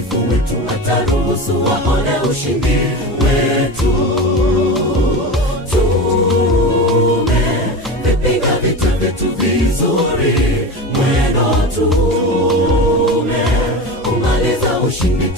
uaminifu wetu ataruhusu waone ushindi wetu. Tumevipiga vita vyetu vizuri, mwendo tumeumaliza, ushindi